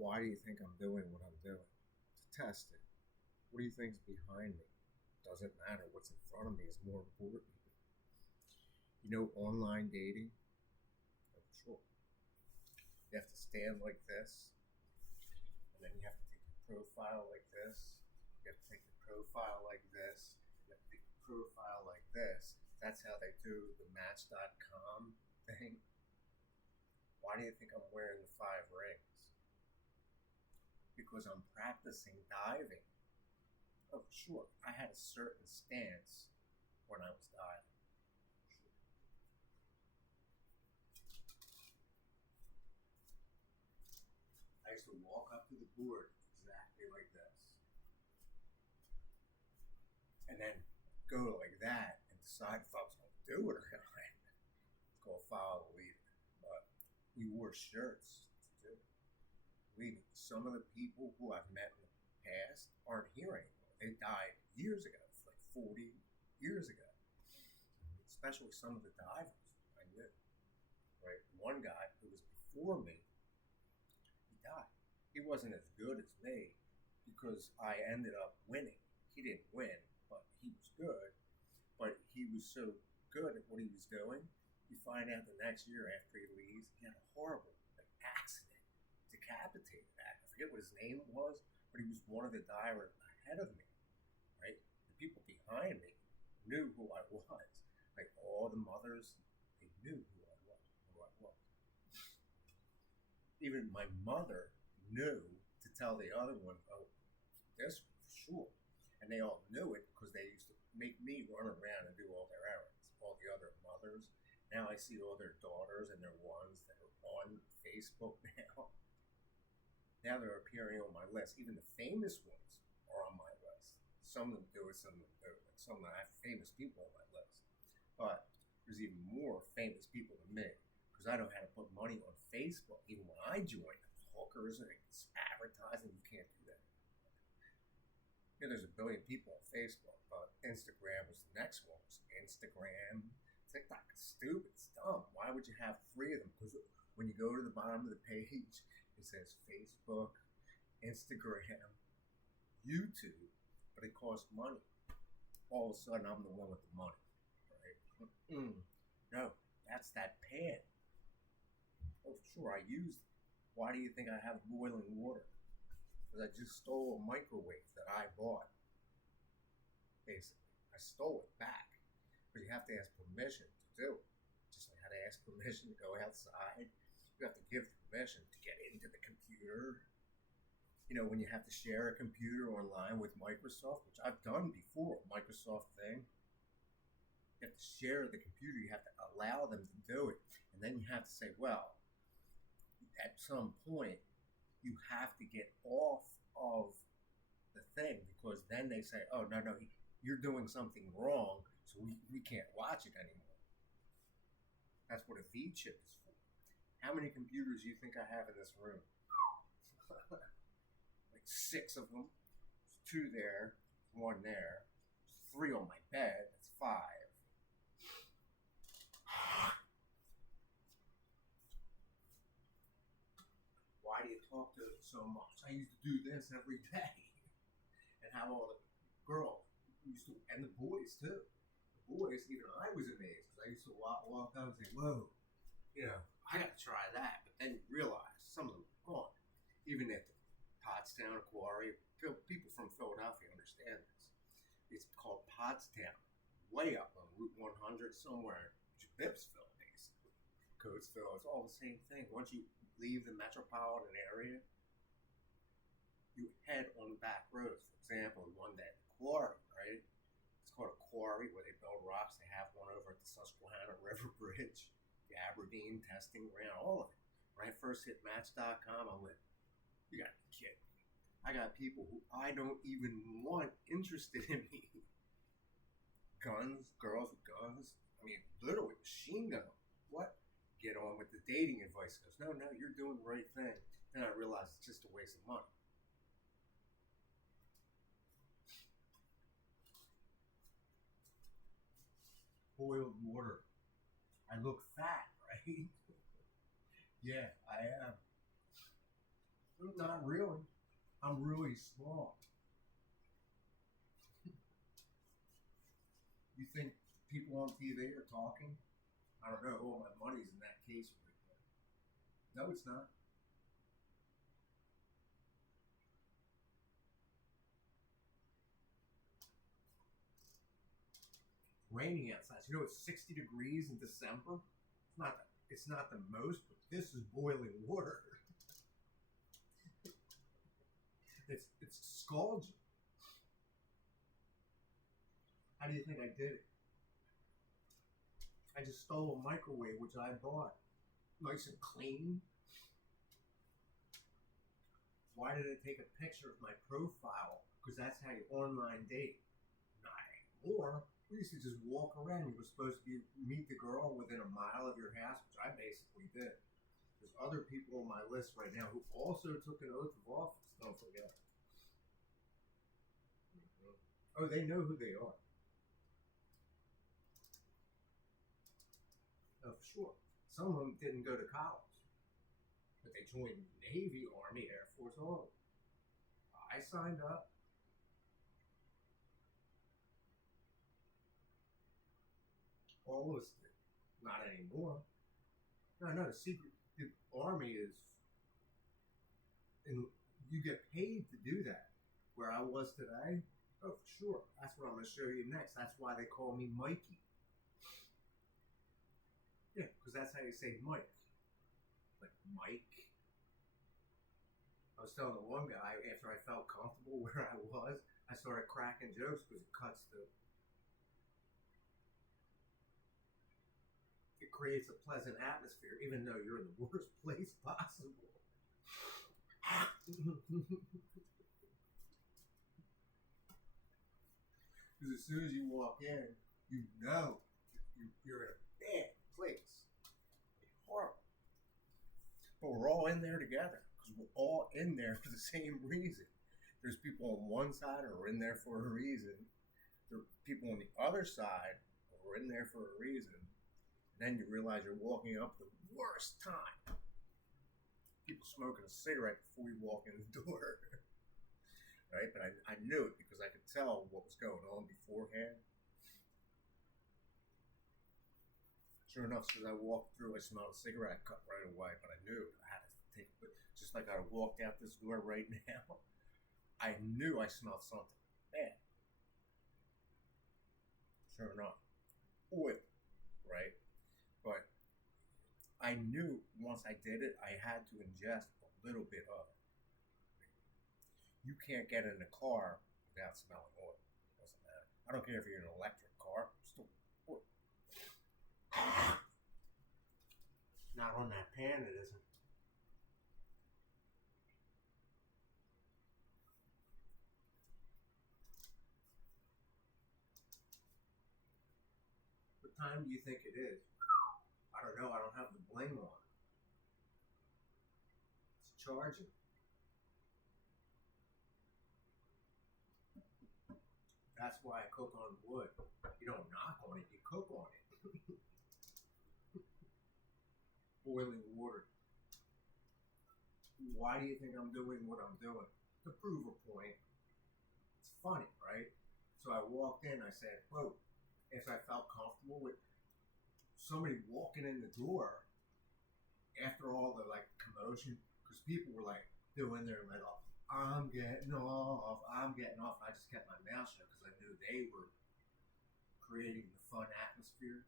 Why do you think I'm doing what I'm doing? To test it. What do you think's behind me? Doesn't matter. What's in front of me is more important. You know, online dating? Oh, sure. You have to stand like this, and then you have to take your profile like this. You have to take your profile like this. You have to take your profile like this. That's how they do the Match.com thing. Why do you think I'm wearing the 5 rings? Because I'm practicing diving. Oh, sure. I had a certain stance when I was diving. Sure. I used to walk up to the board exactly like this, and then go like that and decide if I was going to do it or not. It's called follow the leader. But we wore shirts to do it. Believe me, some of the people who I've met in the past aren't here anymore. They died years ago, like 40 years ago. Especially some of the divers I knew. Right, one guy who was before me, he died. He wasn't as good as me because I ended up winning. He didn't win, but he was good. But he was so good at what he was doing. You find out the next year after he leaves, he had a horrible accident, decapitated act. I forget what his name was, but he was one of the divers ahead of me. Right, the people behind me knew who I was. Like all the mothers, they knew who I was. Even my mother knew to tell the other one, oh, this one for sure. And they all knew it because they used to make me run around and do all their errands. All the other mothers. Now I see all their daughters and their ones that are on Facebook now. Now they're appearing on my list. Even the famous ones are on my list. Some of them do it, some of them don't. Like some of them, I have famous people on my list. But there's even more famous people than me because I know how to put money on Facebook. Even when I joined, hookers and it's advertising, you can't do that. You know, there's a billion people on Facebook, but Instagram was the next one. It was Instagram, TikTok. It's stupid. It's dumb. Why would you have 3 of them? Because when you go to the bottom of the page, it says Facebook, Instagram, YouTube, but it costs money. All of a sudden, I'm the one with the money, right? No, that's that pan. Oh, sure, I used it. Why do you think I have boiling water? Because I just stole a microwave that I bought, basically. I stole it back. But you have to ask permission to do it. Just like how to ask permission to go outside. You have to give permission to get into the computer. You know, when you have to share a computer online with Microsoft, which I've done before, Microsoft thing. You have to share the computer. You have to allow them to do it. And then you have to say, well, at some point, you have to get off of the thing because then they say, oh, no, you're doing something wrong, so we can't watch it anymore. That's what a V chip is for. How many computers do you think I have in this room? Like 6 of them. There's 2 there, 1 there. There's 3 on my bed. That's 5. Why do you talk to them so much? I used to do this every day. And how all the girls used to, and the boys too. The boys, even I was amazed because I used to walk up and say, whoa, you know, I got to try that. But then you realize some of them are gone. Even at the Pottstown Quarry, people from Philadelphia understand this. It's called Pottstown, way up on Route 100 somewhere, Bibbsville, basically. Coatesville, it's all the same thing. Once you leave the metropolitan area, you head on back roads. For example, one day, the quarry, right? It's called a quarry where they build rocks. They have one over at the Susquehanna River Bridge, the Aberdeen testing ground, all of it. When I first hit Match.com, I went, you gotta be kidding me. I got people who I don't even want interested in me. Guns, girls with guns. I mean, literally machine gun. What? Get on with the dating advice. Goes, no, you're doing the right thing. Then I realized it's just a waste of money. Boiled water. I look fat, right? Yeah, I am. Not really. I'm really small. You think people on TV are talking? I don't know. All my money's in that case right there. No, it's not. Raining outside. You know it's 60 degrees in December. It's not the most, but this is boiling water. It's scalding. How do you think I did it? I just stole a microwave which I bought, nice and clean. Why did it take a picture of my profile? Because that's how you online date. Not anymore. We used to just walk around. You were supposed to meet the girl within a mile of your house, which I basically did. There's other people on my list right now who also took an oath of office. Don't forget. Oh, they know who they are. Oh, for sure. Some of them didn't go to college, but they joined Navy, Army, Air Force, all of them. I signed up. All of us did. Not anymore. No, the Army is, and you get paid to do that. Where I was today, oh, for sure. That's what I'm going to show you next. That's why they call me Mikey. Yeah, because that's how you say Mike. Like Mike. I was telling the one guy, after I felt comfortable where I was, I started cracking jokes because it creates a pleasant atmosphere, even though you're in the worst place possible. Because as soon as you walk in, you know you're in a bad place. It's horrible. But we're all in there together because we're all in there for the same reason. There's people on one side who are in there for a reason. There are people on the other side who are in there for a reason. And then you realize you're walking up the worst time. People smoking a cigarette before you walk in the door. Right? But I knew it because I could tell what was going on beforehand. Sure enough, as I walked through, I smelled a cigarette cut right away, but I knew I had to take it. Just like I walked out this door right now, I knew I smelled something bad. Sure enough, oil, right? But I knew once I did it, I had to ingest a little bit of it. You can't get in a car without smelling oil. It doesn't matter. I don't care if you're in an electric car, still oil. Not on that pan, it isn't. What time do you think it is? I don't know. I don't have the bling on. It's charging. That's why I cook on wood. You don't knock on it, you cook on it. Boiling water. Why do you think I'm doing what I'm doing? To prove a point. It's funny, right? So I walked in, I said, whoa. After I felt comfortable with somebody walking in the door, after all the like commotion, because people were like doing their little, I'm getting off. I just kept my mouth shut because I knew they were creating the fun atmosphere.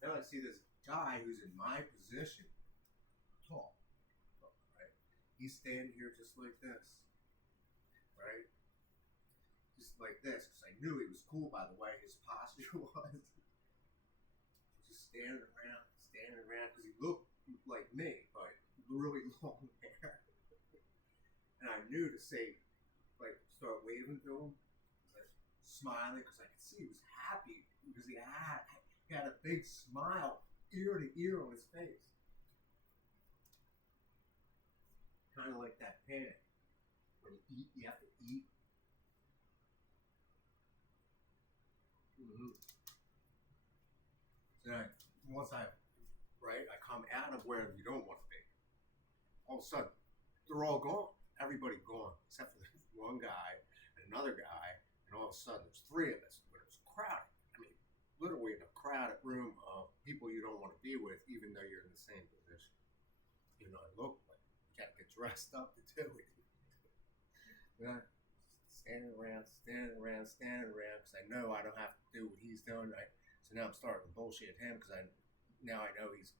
Then I see this guy who's in my position, tall, right? He's standing here just like this, right? Just like this, because I knew he was cool by the way his posture was. Just standing around, because he looked like me, but really long hair. And I knew to say, like, start waving to him, like, smiling, because I could see he was happy, because he had a big smile, ear to ear on his face. Kind of like that panic. When you eat, you have to eat. Mm-hmm. So once I I'm out of where you don't want to be. All of a sudden, they're all gone. Everybody gone, except for one guy and another guy, and all of a sudden there's three of us, but it's crowded. I mean, literally in a crowded room of people you don't want to be with, even though you're in the same position. You know, I look like you got to get dressed up to do it. You know, standing around, because I know I don't have to do what he's doing. So now I'm starting to bullshit him because I know he's.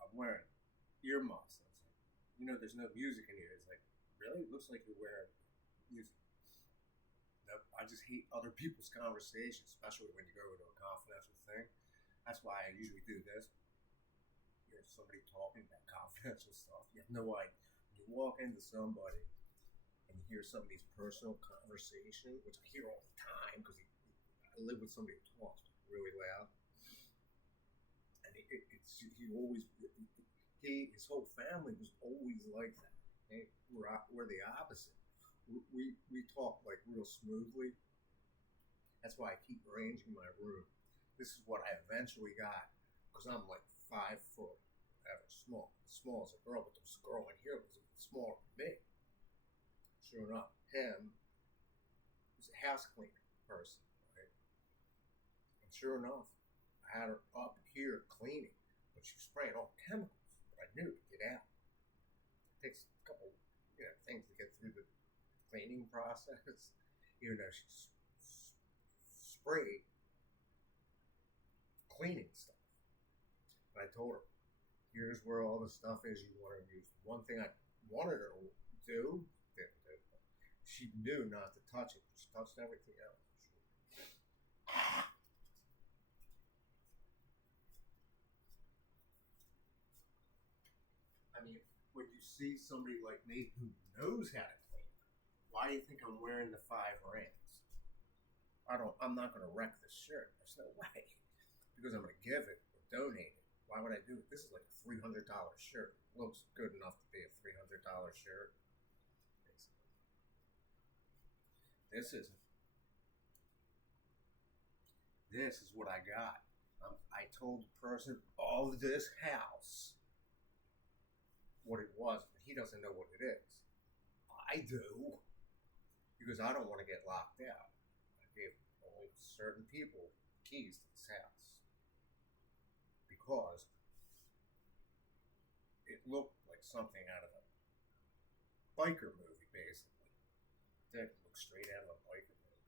I'm wearing earmuffs. You know, there's no music in here. It's like, really? It looks like you're wearing music. Nope. I just hate other people's conversations, especially when you go into a confidential thing. That's why I usually do this. You hear somebody talking about confidential stuff. You have no idea. When you walk into somebody and you hear somebody's personal conversation, which I hear all the time because I live with somebody who talks really loud. And his whole family was always like that. We're the opposite. We talk like real smoothly. That's why I keep arranging my room. This is what I eventually got because I'm like 5 foot, ever small as a girl, but this girl in here was smaller than me. Sure enough, him was a house cleaner person, right? And sure enough, I had her up here cleaning, but she was spraying all chemicals. I knew to get out. It takes a couple, things to get through the cleaning process. Even though she sprayed cleaning stuff. But I told her, here's where all the stuff is you want to use. One thing I wanted her to do, she knew not to touch it. She touched everything else. I mean, when you see somebody like me who knows how to clean, why do you think I'm wearing the 5 rings? I'm not going to wreck this shirt. There's no way. Because I'm going to give it or donate it. Why would I do it? This is like a $300 shirt. It looks good enough to be a $300 shirt. This isn't. This is what I got. I told the person of this house what it was, but he doesn't know what it is. I do, because I don't want to get locked out. I gave only certain people keys to this house because it looked like something out of a biker movie, basically. It did look straight out of a biker movie.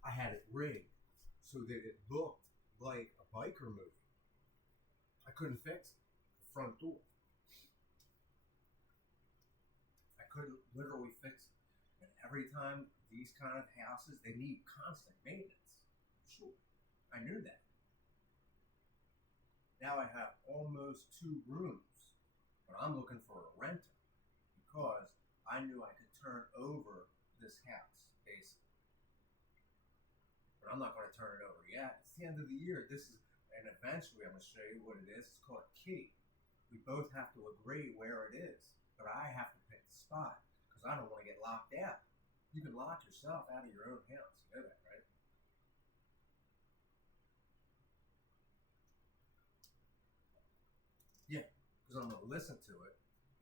I had it rigged so that it looked like a biker movie. I couldn't fix it. The front door. I couldn't literally fix it. And every time these kind of houses, they need constant maintenance. Sure. I knew that. Now I have almost 2 rooms, but I'm looking for a renter because I knew I could turn over this house, basically. But I'm not going to turn it over yet. It's the end of the year. And eventually I'm going to show you what it is. It's called a key. We both have to agree where it is, but I have to pick the spot because I don't want to get locked out. You can lock yourself out of your own house. You know that, right? Yeah, because I'm going to listen to it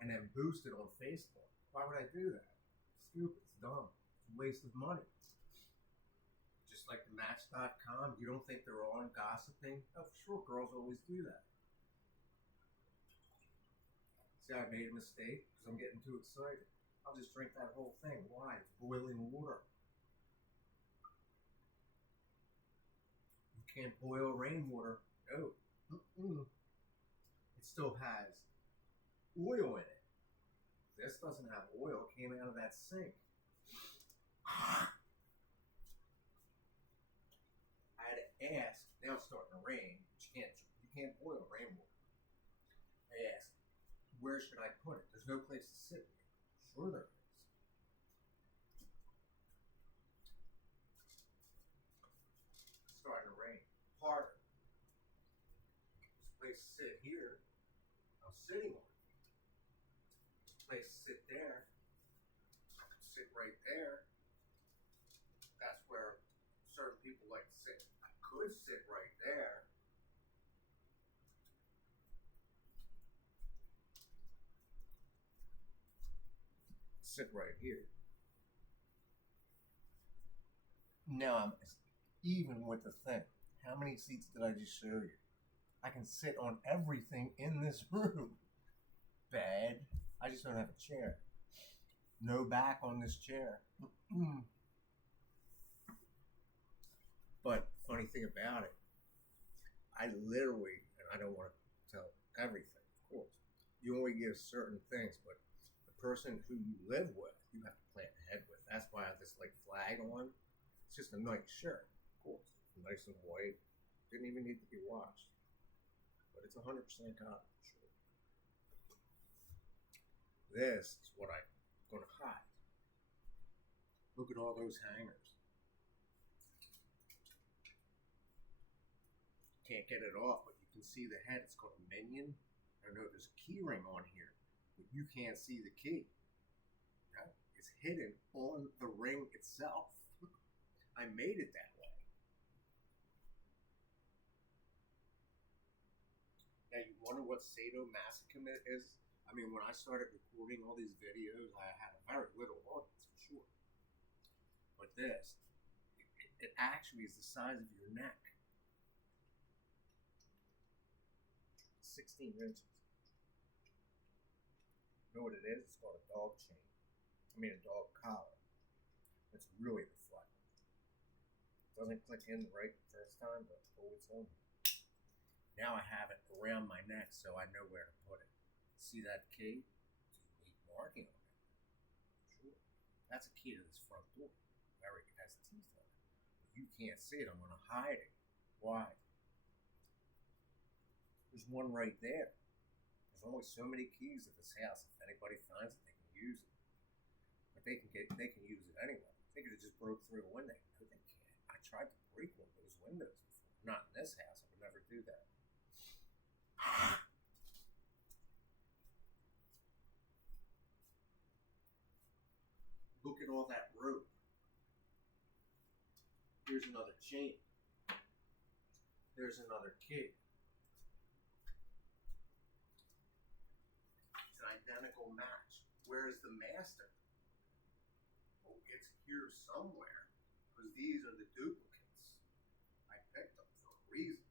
and then boost it on Facebook. Why would I do that? It's stupid. It's dumb. It's a waste of money. Just like the Match.com, you don't think they're on gossiping? Oh, for sure, girls always do that. See, I made a mistake because I'm getting too excited. I'll just drink that whole thing. Why? It's boiling water. You can't boil rainwater. No. It still has oil in it. This doesn't have oil. It came out of that sink. I had to ask. Now it's starting to rain. But you can't boil rainwater. I asked, where should I put it? There's no place to sit here. Sure there is. It's starting to rain. Harder. There's a place to sit here. I'm sitting on it. There's a place to sit there. I can sit right there. Got could sit right there. Sit right here. Now I'm even with the thing. How many seats did I just show you? I can sit on everything in this room. Bed. I just don't have a chair. No back on this chair. But funny thing about it, I literally, and I don't want to tell everything, of course. You only give certain things, but the person who you live with, you have to plan ahead with. That's why I have this like flag on. It's just a nice shirt, of course. Nice and white. Didn't even need to be washed. But it's 100% cotton, sure. This is what I'm going to hide. Look at all those hangers. Can't get it off, but you can see the head. It's called a minion. I know there's a key ring on here, but you can't see the key. No, it's hidden on the ring itself. I made it that way. Now you wonder what sadomasochism is? I mean, when I started recording all these videos, I had a very little audience for sure. But this, it actually is the size of your neck. 16 inches. You know what it is? It's called a dog chain. I mean a dog collar. It's really reflective. Doesn't click in right the first time, but oh, it's on. Now I have it around my neck so I know where to put it. See that key? It's a unique marking on it. Sure. That's a key to this front door. Eric has teeth on it. But you can't see it. I'm going to hide it. Why? There's one right there. There's only so many keys at this house. If anybody finds it, they can use it. But they can use it anyway. They could have just broke through a window. No, they can't. I tried to break one of those windows before. Not in this house. I would never do that. Look at all that rope. Here's another chain. There's another key. Identical match. Where's the master? Oh, it's here somewhere. Because these are the duplicates. I picked them for a reason.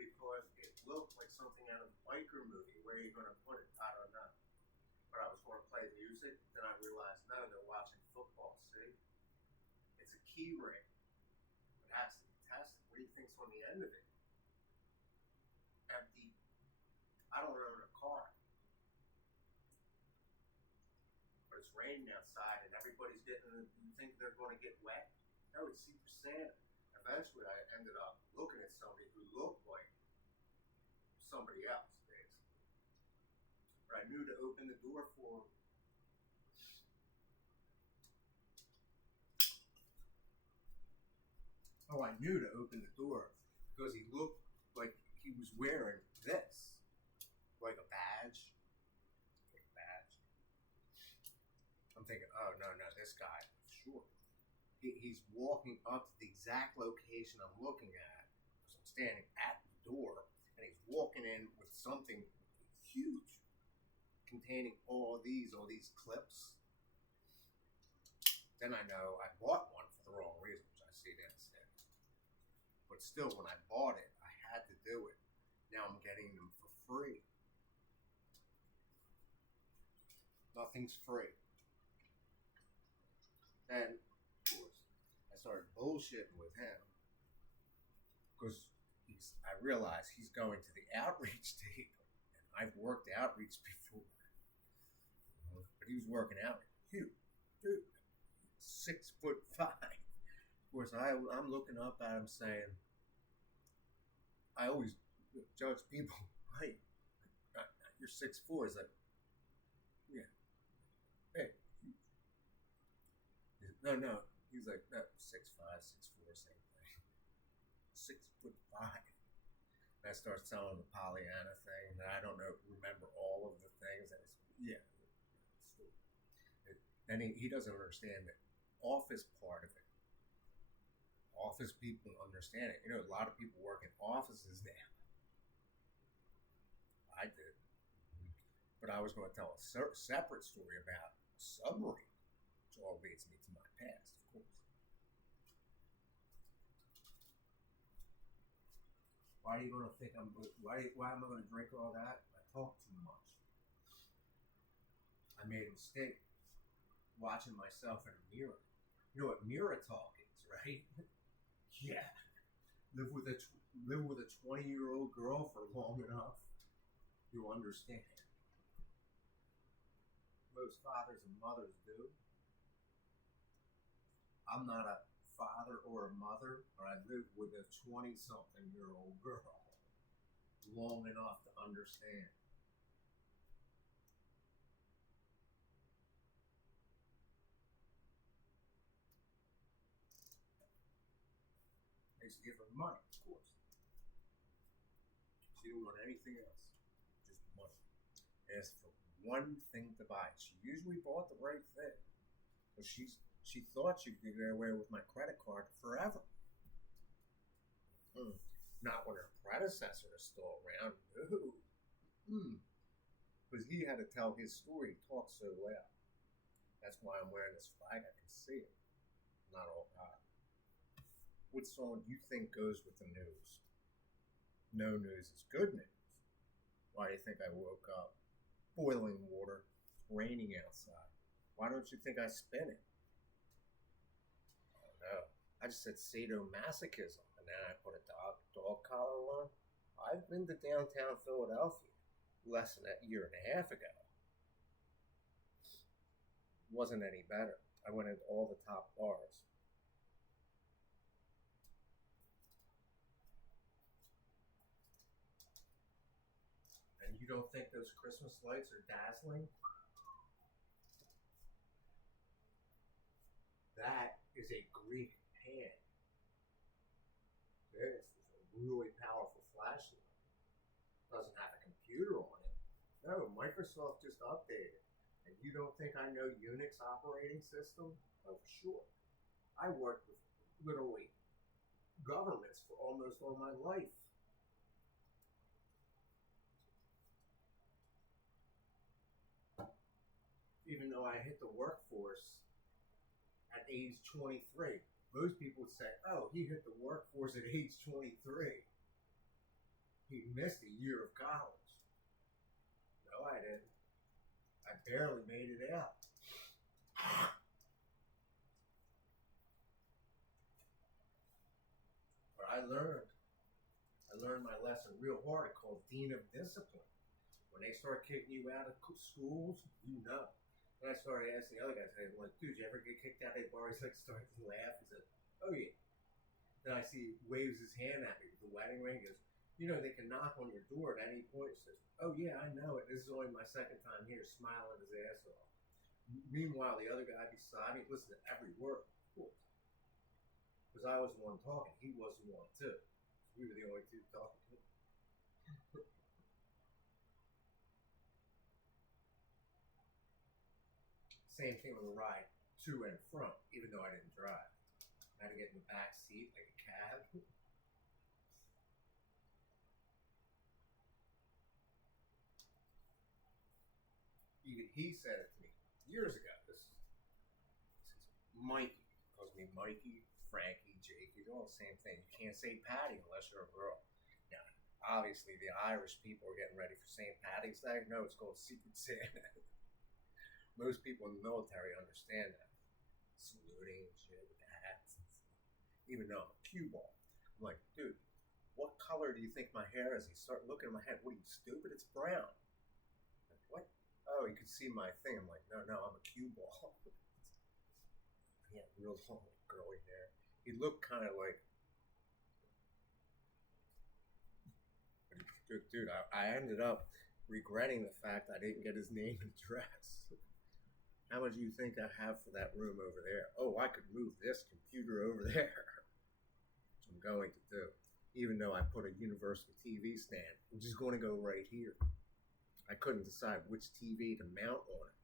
Because it looked like something out of a biker movie. Where are you going to put it? I don't know. But I was going to play music. Then I realized, no, they're watching football. See? It's a key ring. It has to be tested. What do you think's on the end of it? Empty. I don't own a car. But it's raining outside and everybody's you think they're going to get wet? No, it's Secret Santa. Eventually I ended up looking at somebody who looked like somebody else, basically. But I knew to open the door for him. Oh, I knew to open the door because he looked like he was wearing this. Like a badge. I'm thinking, oh, no, this guy, sure. He's walking up to the exact location I'm looking at. Because I'm standing at the door, and he's walking in with something huge containing all these clips. Then I know I bought one for the wrong reason, which I see downstairs. But still, when I bought it, I had to do it. Now I'm getting them for free. Nothing's free. Then, of course, I started bullshitting with him because I realized he's going to the outreach table. And I've worked outreach before. But he was working out. Huge. Dude, 6'5". Of course, I'm looking up at him saying, I always judge people height. You're 6'4". He's like, yeah. Hey. No. He's like, no, 6'5", 6'4", same thing. 6'5". And I start telling the Pollyanna thing that I don't remember all of the things. And and he doesn't understand the office part of it. Office people understand it. You know, a lot of people work in offices now. I did. But I was going to tell a separate story about submarine, which all leads me to my past, of course. Why are you going to think I'm? Why am I going to drink all that? I talk too much. I made a mistake watching myself in a mirror. You know what mirror talk is, right? Yeah. Live with a 20-year-old girl for long enough, you'll understand. Most fathers and mothers do. I'm not a father or a mother, but I live with a 20-something-year-old girl long enough to understand. I used to give her money, of course. She didn't want anything else, just money. Asked for one thing to buy. She usually bought the right thing, but she thought she could get away with my credit card forever. Not when her predecessor is still around. No. Because he had to tell his story. He talked so well. That's why I'm wearing this flag. I can see it. Not all hot. What song do you think goes with the news? No news is good news. Why do you think I woke up? Boiling water, raining outside. Why don't you think I spin it? I don't know. I just said sadomasochism, and then I put a dog collar on. I've been to downtown Philadelphia less than a year and a half ago. Wasn't any better. I went into all the top bars. And you don't think those Christmas lights are dazzling? That is a Greek pan. This is a really powerful flashlight. Doesn't have a computer on it. No, Microsoft just updated. And you don't think I know Unix operating system? Oh, sure. I worked with literally governments for almost all my life. Even though I hit the workforce at age 23, most people would say, oh, he hit the workforce at age 23. He missed a year of college. No, I didn't. I barely made it out. But I learned my lesson real hard. It's called Dean of Discipline. When they start kicking you out of schools, you know. Then I started asking the other guys, hey, like, dude, did you ever get kicked out of the bar? He's like, started to laugh. He said, oh, yeah. Then I see he waves his hand at me with the wedding ring. He goes, you know, they can knock on your door at any point. He says, oh, yeah, I know it. This is only my second time here, smiling his ass off. Meanwhile, the other guy beside me listened to every word, of course. Because I was the one talking. He was the one, too. We were the only two talking. Same thing on the ride to and from, even though I didn't drive. I had to get in the back seat like a cab. Even he said it to me years ago. This is Mikey. He calls me Mikey, Frankie, Jake. It's all the same thing. You can't say Patty unless you're a girl. Now, obviously, the Irish people are getting ready for St. Patty's Day. No, it's called Secret Santa. Most people in the military understand that. Saluting and shit with the hats and stuff. Even though I'm a cue ball. I'm like, dude, what color do you think my hair is? He started looking at my head. What are you, stupid? It's brown. Like, what? Oh, you can see my thing. I'm like, no, I'm a cue ball. He had real long curly hair. He looked kind of like, dude, I ended up regretting the fact I didn't get his name and address. How much do you think I have for that room over there? Oh, I could move this computer over there. Which I'm going to do. Even though I put a universal TV stand, which is going to go right here. I couldn't decide which TV to mount on it.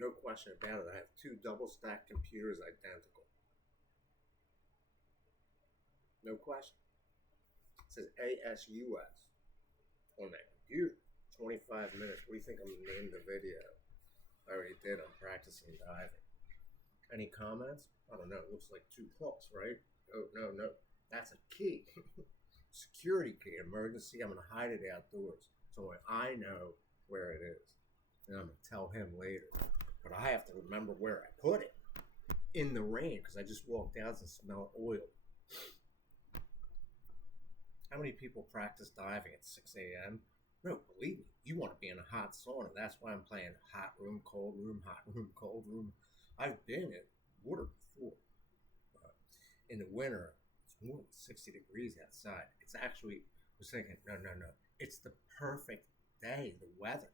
No question about it. I have two double-stacked computers identical. No question. It says ASUS on that computer. 25 minutes. What do you think I'm going to name the video? I already did. I'm practicing diving. Any comments? I don't know. It looks like 2 plus, right? Oh, no. That's a key. Security key. Emergency. I'm going to hide it outdoors. So I know where it is. And I'm going to tell him later. But I have to remember where I put it. In the rain. Because I just walked out and smelled oil. How many people practice diving at 6 a.m.? No, believe me, you want to be in a hot sauna. That's why I'm playing hot room, cold room, hot room, cold room. I've been in water before. In the winter, it's more than 60 degrees outside. It's actually, I was thinking, no. It's the perfect day, the weather.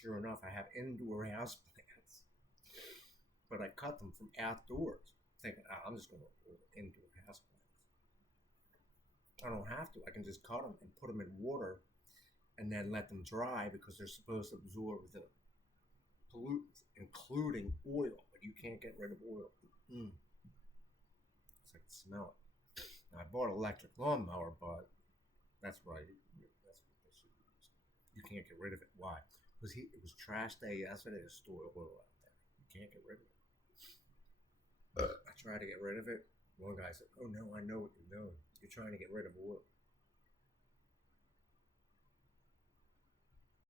Sure enough, I have indoor houseplants. But I cut them from outdoors. Thinking, I'm just going to order indoor houseplants. I don't have to. I can just cut them and put them in water and then let them dry because they're supposed to absorb the pollutants, including oil. But you can't get rid of oil. So I can smell it. Now, I bought an electric lawnmower, but that's what they should use. You can't get rid of it. Why? Because it was trash day yesterday to store oil out there. You can't get rid of it. I tried to get rid of it. One guy said, "Oh no, I know what you're doing. You're trying to get rid of oil."